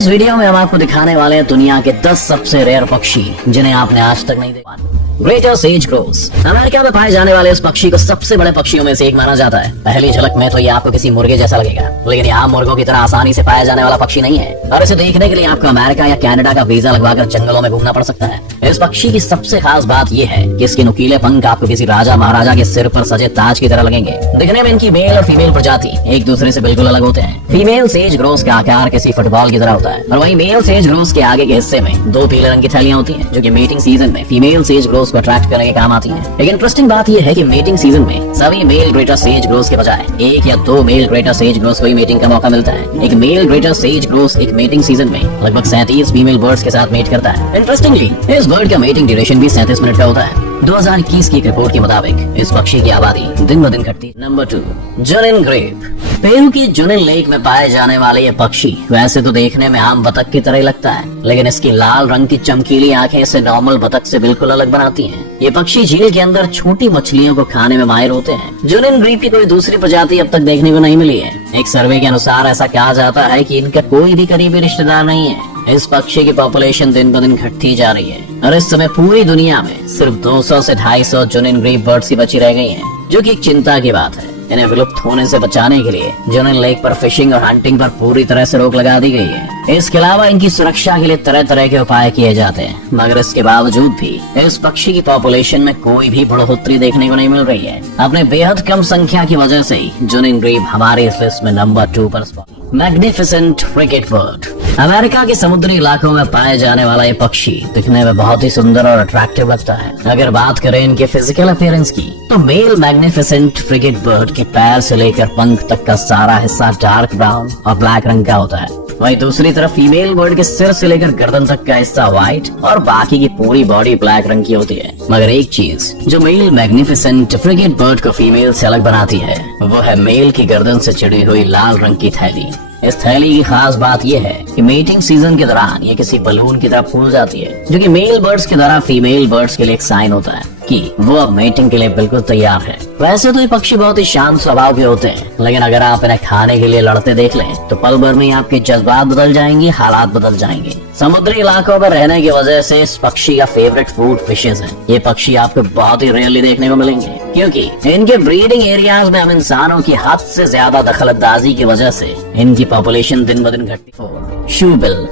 इस वीडियो में हम आपको दिखाने वाले हैं दुनिया के 10 सबसे रेयर पक्षी जिन्हें आपने आज तक नहीं देखा। ग्रेटर सेज ग्रोस अमेरिका में पाए जाने वाले इस पक्षी को सबसे बड़े पक्षियों में से एक माना जाता है। पहली झलक में तो ये आपको किसी मुर्गे जैसा लगेगा, लेकिन ये आम मुर्गों की तरह आसानी से पाया जाने वाला पक्षी नहीं है और इसे देखने के लिए आपको अमेरिका या कनाडा का वीजा लगवाकर जंगलों में घूमना पड़ सकता है। इस पक्षी की सबसे खास बात यह है कि इसके नुकीले पंख आपको किसी राजा महाराजा के सिर पर सजे ताज की तरह लगेंगे। दिखने में इनकी मेल और फीमेल प्रजाति एक दूसरे से बिल्कुल अलग होते हैं। फीमेल सेज ग्रोस का आकार किसी फुटबॉल की तरह होता है और वहीं मेल सेज ग्रोस के आगे के हिस्से में 2 पीले रंग की थैलियां होती हैं, जो कि मीटिंग सीजन में फीमेल सेज ग्रोस को अट्रैक्ट करने के काम आती हैं। एक इंटरेस्टिंग बात यह है कि मीटिंग सीजन में सभी मेल ग्रेटर सेज ग्रोस के बजाय 1 या 2 मेल ग्रेटर सेज ग्रोस को ही मीटिंग का मौका मिलता है। एक मेल ग्रेटर सेज ग्रोस एक मीटिंग सीजन में लगभग 37 फीमेल बर्ड्स के साथ मीट करता है। इंटरेस्टिंगली इस बर्ड का मीटिंग ड्यूरेशन भी 37 मिनट का होता है। 2021 की एक रिपोर्ट के मुताबिक इस पक्षी की आबादी दिन ब दिन घटती। Number 2, जुनिन grep. पेरू की जुनिन लेक में पाए जाने वाले ये पक्षी वैसे तो देखने में आम बतख की तरह ही लगता है, लेकिन इसकी लाल रंग की चमकीली आंखें इसे नॉर्मल बतख से बिल्कुल अलग बनाती हैं। ये पक्षी झील के अंदर छोटी मछलियों को खाने में माहिर होते हैं। जुनिन ग्रेप की कोई दूसरी प्रजाति अब तक देखने को नहीं मिली है। एक सर्वे के अनुसार ऐसा कहा जाता है कि इनका कोई भी करीबी रिश्तेदार नहीं है। इस पक्षी की पॉपुलेशन दिन ब दिन घटती जा रही है और इस समय पूरी दुनिया में सिर्फ 200 से 250 जुनिन ग्रेप बर्ड्स ही बची रह गई हैं, जो कि एक चिंता की बात है। इन्हें विलुप्त होने से बचाने के लिए जुनिन लेक पर फिशिंग और हंटिंग पर पूरी तरह से रोक लगा दी गई है। इसके अलावा इनकी सुरक्षा के लिए तरह तरह के उपाय किए जाते हैं, मगर इसके बावजूद भी इस पक्षी की पॉपुलेशन में कोई भी बढ़ोतरी देखने को नहीं मिल रही है। अपने बेहद कम संख्या की वजह से ही जुनिन ग्रेप हमारी इस लिस्ट में नंबर 2 पर spot. Magnificent frigate bird. America के समुद्री इलाकों में पाए जाने वाला ये पक्षी दिखने में बहुत ही सुंदर और अट्रैक्टिव लगता है। अगर बात करें इनके फिजिकल अपीयरेंस की, तो मेल मैग्निफिसेंट फ्रिगेट बर्ड के पैर से लेकर पंख तक का सारा हिस्सा डार्क ब्राउन और ब्लैक रंग का होता है। वहीं दूसरी तरफ फीमेल बर्ड के सिर से लेकर गर्दन तक का हिस्सा व्हाइट और बाकी की पूरी बॉडी ब्लैक रंग की होती है। मगर एक चीज जो मेल मैग्निफिसेंट फ्रिगेट बर्ड को फीमेल से अलग बनाती है, वो है मेल की गर्दन से चिड़ी हुई लाल रंग की थैली। इस थैली की खास बात यह है कि मीटिंग सीजन के दौरान ये किसी बलून की तरह फूल जाती है, जो कि मेल बर्ड्स की तरह फीमेल बर्ड्स के लिए एक साइन होता है कि वो अब मीटिंग के लिए बिल्कुल तैयार है। वैसे तो ये पक्षी बहुत ही शांत स्वभाव के होते हैं, लेकिन अगर आप इन्हें खाने के लिए लड़ते देख लें तो पल भर में आपके जज्बात बदल जाएंगे, हालात बदल जाएंगे। समुद्री इलाकों में रहने की वजह से इस पक्षी का फेवरेट फूड फिशेज है। ये पक्षी आपको बहुत ही रेयरली देखने को मिलेंगे, क्योंकि इनके ब्रीडिंग एरियाज में हम इंसानों की हद से ज्यादा दखलअंदाजी की वजह से इनकी पॉपुलेशन दिन ब दिन घटती। 4, शूबिल।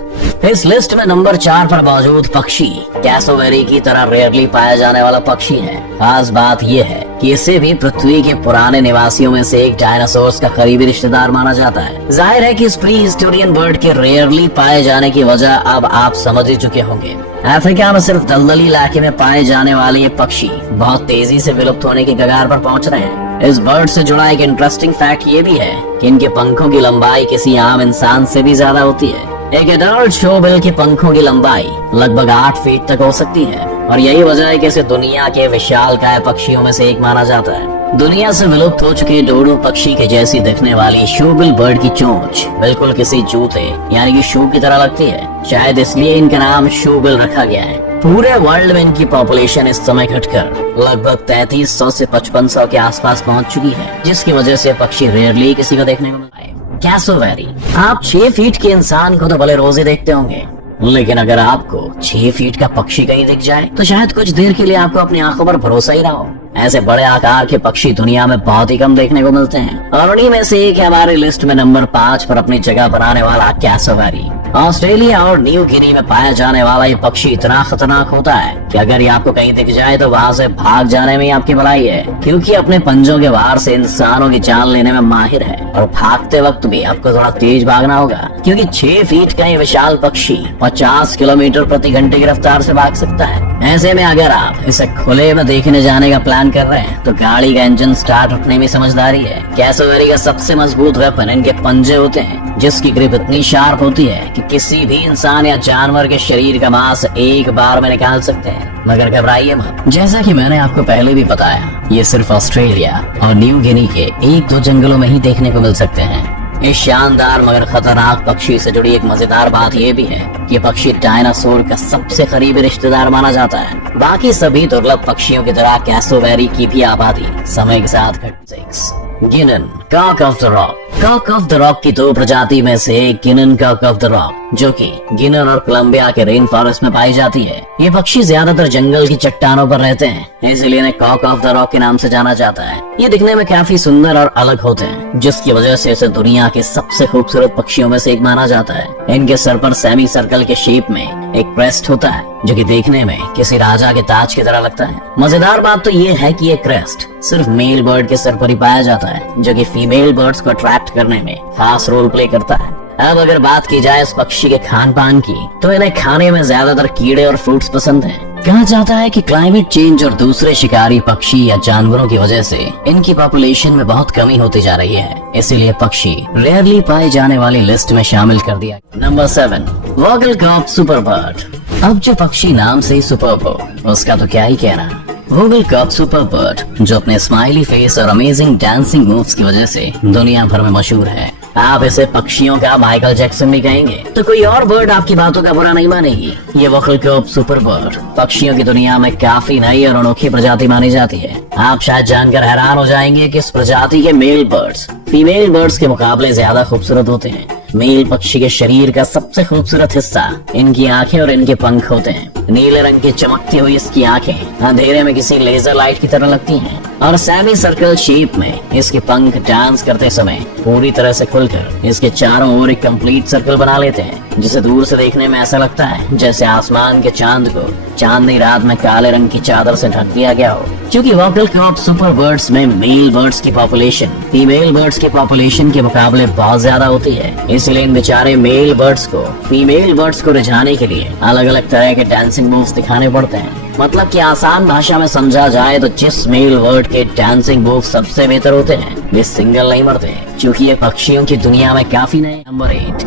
इस लिस्ट में नंबर 4 पर मौजूद पक्षी कैसोवेरी की तरह रेयरली पाया जाने वाला पक्षी है। खास बात यह है कि इसे भी पृथ्वी के पुराने निवासियों में से एक डायनासोर्स का करीबी रिश्तेदार माना जाता है। जाहिर है कि इस प्री हिस्टोरियन बर्ड के रेयरली पाए जाने की वजह अब आप समझ ही चुके होंगे। अफ्रीका में सिर्फ दलदली इलाके में पाए जाने वाले ये पक्षी बहुत तेजी से विलुप्त होने की कगार पर पहुंच रहे हैं। इस बर्ड से जुड़ा एक इंटरेस्टिंग फैक्ट ये भी है कि इनके पंखों की लंबाई किसी आम इंसान से भी ज्यादा होती है। एक एडल्ट शोबिल के पंखों की लंबाई लगभग 8 फीट तक हो सकती है और यही वजह है कि इसे दुनिया के विशालकाय पक्षियों में से एक माना जाता है। दुनिया से विलुप्त हो चुके डोडो पक्षी के जैसी दिखने वाली शोबिल बर्ड की चोंच बिल्कुल किसी जूते यानी कि शू की तरह लगती है। शायद इसलिए इनका नाम शोबिल रखा गया है। पूरे वर्ल्ड में इनकी पॉपुलेशन इस समय घटकर लगभग 3300 से 5500 के आसपास पहुंच चुकी है, जिसकी वजह से पक्षी रेयरली किसी को देखने को मिला है। कैसोवेरी। आप 6 फीट के इंसान को तो भले रोज ही देखते होंगे, लेकिन अगर आपको 6 फीट का पक्षी कहीं दिख जाए तो शायद कुछ देर के लिए आपको अपनी आंखों पर भरोसा ही ना हो। ऐसे बड़े आकार के पक्षी दुनिया में बहुत ही कम देखने को मिलते हैं और उन्हीं में से एक है हमारी लिस्ट में नंबर 5 पर अपनी जगह बनाने वाला कैसोवेरी। ऑस्ट्रेलिया और न्यू गिनी में पाया जाने वाला ये पक्षी इतना खतरनाक होता है कि अगर ये आपको कहीं दिख जाए तो वहाँ से भाग जाने में आपकी भलाई है, क्योंकि अपने पंजों के वार से इंसानों की जान लेने में माहिर है और भागते वक्त भी आपको थोड़ा तेज भागना होगा, क्योंकि 6 फीट का ये विशाल पक्षी 50 किलोमीटर प्रति घंटे की रफ्तार से भाग सकता है। ऐसे में अगर आप इसे खुले में देखने जाने का प्लान कर रहे हैं तो गाड़ी का इंजन स्टार्ट रखने में समझदारी है। कैसोवेरी का सबसे मजबूत वेपन इनके पंजे होते हैं, जिसकी ग्रिप इतनी शार्प होती है कि किसी भी इंसान या जानवर के शरीर का मांस एक बार में निकाल सकते हैं। मगर घबराइए मत, जैसा कि मैंने आपको पहले भी बताया, ये सिर्फ ऑस्ट्रेलिया और न्यू गिनी के 1-2 जंगलों में ही देखने को मिल सकते हैं। इस शानदार मगर खतरनाक पक्षी से जुड़ी एक मजेदार बात यह भी है कि पक्षी डायनासोर का सबसे करीबी रिश्तेदार माना जाता है। बाकी सभी दुर्लभ पक्षियों की तरह कैसोवेरी की भी आबादी समय के साथ घट। Guianan cock of the rock. Cock of the rock की दो प्रजाति में से एक Guianan cock of the rock, जो कि गिनन और कोलंबिया के रेन फॉरेस्ट में पाई जाती है। ये पक्षी ज्यादातर जंगल की चट्टानों पर रहते हैं, इसलिए इन्हें कॉक ऑफ द रॉक के नाम से जाना जाता है। ये दिखने में काफी सुंदर और अलग होते हैं, जिसकी वजह से इसे दुनिया के सबसे खूबसूरत पक्षियों में से एक माना जाता है। इनके सर पर सेमी सर्कल के शेप में एक क्रेस्ट होता है, जो कि देखने में किसी राजा के ताज की तरह लगता है। मजेदार बात तो ये है कि ये क्रेस्ट सिर्फ मेल बर्ड के सर पर ही पाया जाता है, जो कि फीमेल बर्ड्स को अट्रैक्ट करने में खास रोल प्ले करता है। अब अगर बात की जाए इस पक्षी के खान पान की, तो इन्हें खाने में ज्यादातर कीड़े और फ्रूट्स पसंद हैं। कहा जाता है कि क्लाइमेट चेंज और दूसरे शिकारी पक्षी या जानवरों की वजह से इनकी पॉपुलेशन में बहुत कमी होती जा रही है, इसीलिए पक्षी रेयरली पाए जाने वाली लिस्ट में शामिल कर दिया। Number 7, Vogelkop superb bird. अब जो पक्षी नाम से ही सुपर हो, उसका तो क्या ही कहना। वॉगल कॉक सुपर बर्ड, जो अपने स्माइली फेस और अमेजिंग डांसिंग मूव्स की वजह से दुनिया भर में मशहूर है। आप इसे पक्षियों का माइकल जैक्सन भी कहेंगे, तो कोई और बर्ड आपकी बातों का बुरा नहीं मानेगी। ये वॉगल कॉक सुपर बर्ड पक्षियों की दुनिया में काफी नई और अनोखी प्रजाति मानी जाती है। आप शायद जानकर हैरान हो जाएंगे कि इस प्रजाति के मेल बर्ड्स फीमेल बर्ड्स के मुकाबले ज्यादा खूबसूरत होते हैं। मेल पक्षी के शरीर का सबसे खूबसूरत हिस्सा इनकी आंखें और इनके पंख होते हैं। नीले रंग की चमकती हुई इसकी आंखें अंधेरे में किसी लेजर लाइट की तरह लगती हैं, और सेमी सर्कल शेप में इसके पंख डांस करते समय पूरी तरह से खुलकर इसके चारों ओर एक कंप्लीट सर्कल बना लेते हैं, जिसे दूर से देखने में ऐसा लगता है जैसे आसमान के चांद को चांदनी रात में काले रंग की चादर से ढक दिया गया हो। क्योंकि वॉगल कॉक सुपर बर्ड्स में मेल बर्ड्स की पॉपुलेशन फीमेल बर्ड्स की पॉपुलेशन के मुकाबले बहुत ज्यादा होती है, इसलिए इन बेचारे मेल बर्ड्स को फीमेल बर्ड्स को रिझाने के लिए अलग अलग तरह के डांसिंग मूव्स दिखाने पड़ते हैं। मतलब कि आसान भाषा में समझा जाए तो जिस मेल बर्ड के डांसिंग मूव सबसे बेहतर होते हैं, वे सिंगल नहीं मरते, क्योंकि ये पक्षियों की दुनिया में काफी नए। Number 8,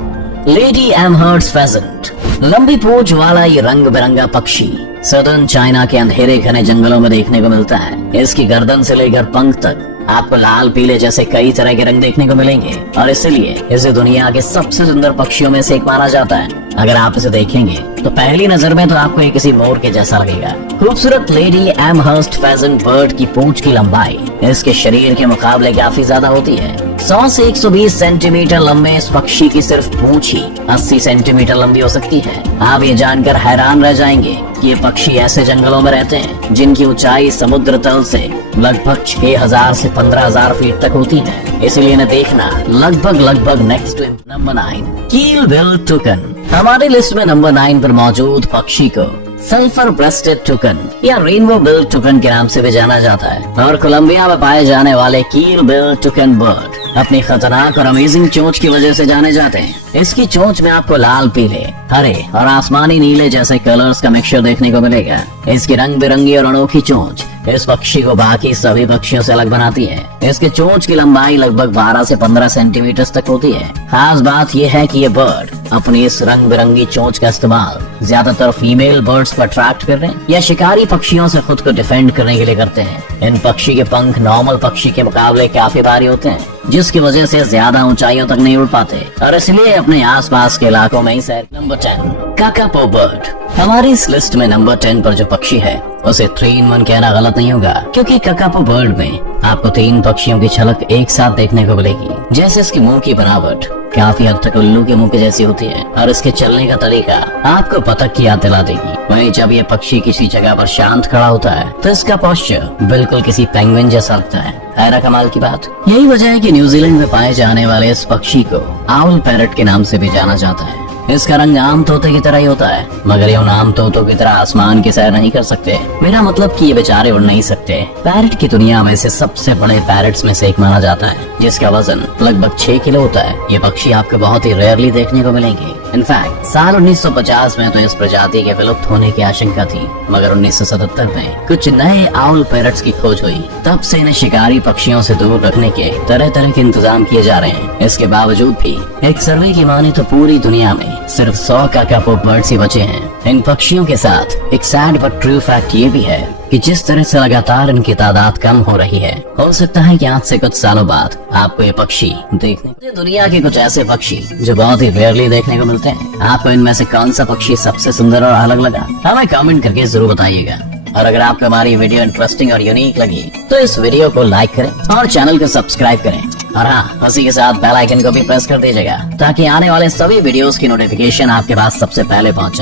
lady Amherst pheasant. लंबी पूंछ वाला ये रंग बिरंगा पक्षी सदर्न चाइना के अंधेरे घने जंगलों में देखने को मिलता है। इसकी गर्दन से लेकर पंख तक आपको लाल पीले जैसे कई तरह के रंग देखने को मिलेंगे, और इसलिए इसे दुनिया के सबसे सुंदर पक्षियों में से एक माना जाता है। अगर आप इसे देखेंगे तो पहली नजर में तो आपको ये किसी मोर के जैसा लगेगा। खूबसूरत लेडी एमहर्स्ट फेजेंट बर्ड की पूंछ की लंबाई इसके शरीर के मुकाबले काफी ज्यादा होती है। 100 से 120 सेंटीमीटर लंबे इस पक्षी की सिर्फ पूंछ ही 80 सेंटीमीटर लंबी हो सकती है। आप ये जानकर हैरान रह जाएंगे कि ये पक्षी ऐसे जंगलों में रहते हैं जिनकी ऊंचाई समुद्र तल से लगभग 6000 से 15000 फीट तक होती है, इसलिए इन्हें देखना लगभग नेक्स्ट टू। नंबर 9, कील बिल टुकन। हमारी लिस्ट में नंबर 9 पर मौजूद पक्षी को सल्फर ब्रेस्टेड टुकन या रेनबो बिल टुकन के नाम से भी जाना जाता है, और कोलंबिया में पाए जाने वाले कील बिल टुकन बर्ड अपनी खतरनाक और अमेजिंग चोंच की वजह से जाने जाते हैं। इसकी चोंच में आपको लाल पीले हरे और आसमानी नीले जैसे कलर्स का मिक्सचर देखने को मिलेगा। इसकी रंग बिरंगी और अनोखी चोंच इस पक्षी को बाकी सभी पक्षियों से अलग बनाती है। इसके चोंच की लंबाई लगभग 12 से 15 सेंटीमीटर तक होती है। खास बात यह है कि ये बर्ड अपनी इस रंग बिरंगी चोंच का इस्तेमाल ज्यादातर फीमेल बर्ड्स को अट्रैक्ट करने या शिकारी पक्षियों से खुद को डिफेंड करने के लिए करते हैं। इन पक्षी के पंख नॉर्मल पक्षी के मुकाबले काफी भारी होते हैं, जिसकी वजह से ज्यादा ऊंचाइयों तक नहीं उड़ पाते, और इसलिए अपने आसपास के इलाकों में ही सैर। Number 10, kakapo bird. हमारी इस लिस्ट में नंबर 10 पर जो पक्षी है उसे 3 in 1 कहना गलत नहीं होगा, क्योंकि काकापो बर्ड में आपको 3 पक्षियों की झलक एक साथ देखने को मिलेगी। जैसे इसके मुंह की बनावट काफी हद तक उल्लू के मुंह के जैसी होती है, और इसके चलने का तरीका आपको बतख की याद दिला देगी। वहीं जब ये पक्षी किसी जगह पर शांत खड़ा होता है तो इसका पोस्चर बिल्कुल किसी पेंगुइन जैसा लगता है। हैरा कमाल की बात। यही वजह है कि न्यूजीलैंड में पाए जाने वाले इस पक्षी को आउल पैरट के नाम से भी जाना जाता है। इसका रंग आम तोते की तरह ही होता है, मगर ये उन आम तोतों की तरह आसमान की सैर नहीं कर सकते। मेरा मतलब कि ये बेचारे उड़ नहीं सकते। पैरट की दुनिया में से सबसे बड़े पैरट्स में से एक माना जाता है, जिसका वजन लगभग 6 किलो होता है। ये पक्षी आपको बहुत ही रेयरली देखने को मिलेंगे। इनफैक्ट साल 1950 में तो इस प्रजाति के विलुप्त होने की आशंका थी, मगर 1977 में कुछ नए आउल पैरट्स की खोज हुई। तब से इन्हें शिकारी पक्षियों से दूर रखने के तरह तरह के इंतजाम किए जा रहे हैं। इसके बावजूद भी एक सर्वे की माने तो पूरी दुनिया में सिर्फ 100 काकापो बर्ड्स ही बचे हैं। इन पक्षियों के साथ एक सैड बट ट्रू फैक्ट ये भी है कि जिस तरह से लगातार इनकी तादाद कम हो रही है, हो सकता है कि आज से कुछ सालों बाद आपको ये पक्षी देखने। दुनिया के कुछ ऐसे पक्षी जो बहुत ही रेयरली देखने को मिलते हैं, आपको इनमें से कौन सा पक्षी सबसे सुंदर और अलग लगा, हमें कमेंट करके जरूर बताइएगा। और अगर आपको हमारी वीडियो इंटरेस्टिंग और यूनिक लगी तो इस वीडियो को लाइक करें और चैनल को सब्सक्राइब करें। और हाँ, उसी के साथ बेल आइकन को भी प्रेस कर दीजिएगा ताकि आने वाले सभी वीडियोस की नोटिफिकेशन आपके पास सबसे पहले पहुंच जाए।